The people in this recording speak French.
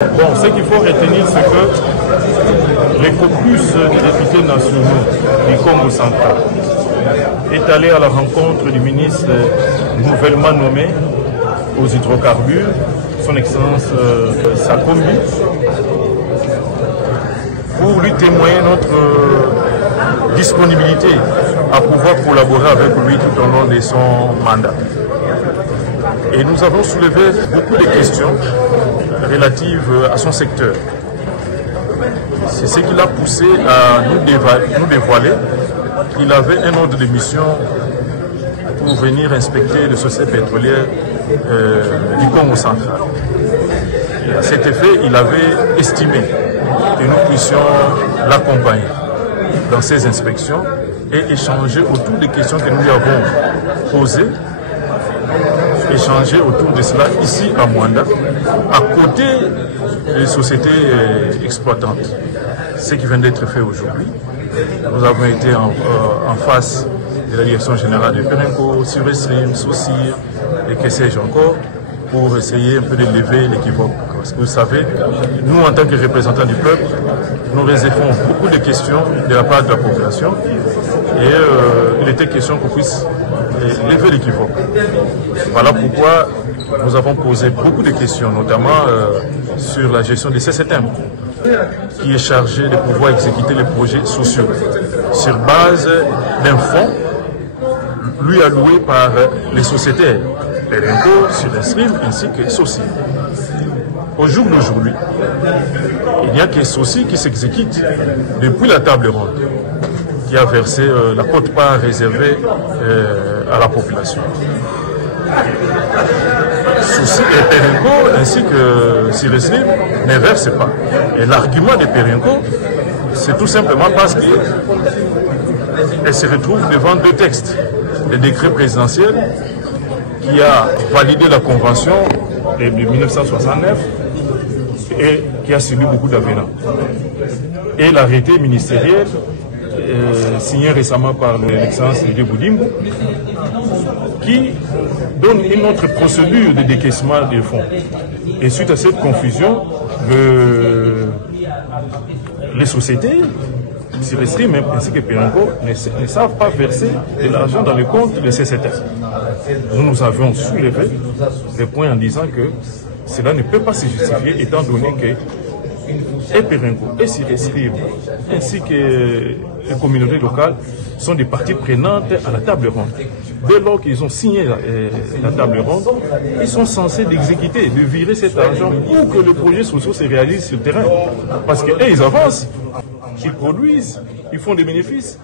Bon, ce qu'il faut retenir, c'est que les caucus des députés nationaux du Congo central est allé à la rencontre du ministre nouvellement nommé aux hydrocarbures, son Excellence Sakombi, pour lui témoigner notre disponibilité à pouvoir collaborer avec lui tout au long de son mandat. Et nous avons soulevé beaucoup de questions relatives à son secteur. C'est ce qui l'a poussé à nous dévoiler qu'il avait un ordre de mission pour venir inspecter les sociétés pétrolières du Congo central. Et à cet effet, il avait estimé que nous puissions l'accompagner dans ces inspections et échanger autour des questions que nous lui avons posées, échanger autour de cela ici à Mwanda, à côté des sociétés exploitantes. Ce qui vient d'être fait aujourd'hui. Nous avons été en face de la direction générale de Perenco, Silvestream, Saucir et que sais-je encore, pour essayer un peu de lever l'équivoque. Parce que vous savez, nous en tant que représentants du peuple, nous recevons beaucoup de questions de la part de la population et il était question qu'on puisse lever l'équivoque. Voilà pourquoi nous avons posé beaucoup de questions, notamment sur la gestion des CCTM, qui est chargé de pouvoir exécuter les projets sociaux sur base d'un fonds lui alloué par les sociétés Perenco, Silvestream ainsi que Saucir. Au jour d'aujourd'hui, il n'y a que Saucir qui s'exécute depuis la table ronde, qui a versé la quote-part réservée à la population. Saucir et Perenco ainsi que Silvestream ne versent pas. Et l'argument de Perenco, c'est tout simplement parce qu'elle se retrouve devant deux textes. Le décret présidentiel qui a validé la convention de 1969 et qui a subi beaucoup d'avenants. Et l'arrêté ministériel signé récemment par l'excellence de Boudimbo qui donne une autre procédure de décaissement des fonds. Et suite à cette confusion, les sociétés, Silvestream ainsi que Perenco, ne savent pas verser de l'argent dans les comptes de CCTM. Nous avions soulevé des points en disant que cela ne peut pas se justifier étant donné que Perenco et Silvestream ainsi que les communautés locales sont des parties prenantes à la table ronde. Dès lors qu'ils ont signé la table ronde, ils sont censés d'exécuter, de virer cet argent pour que le projet social se réalise sur le terrain. Parce qu'ils avancent, ils produisent, ils font des bénéfices.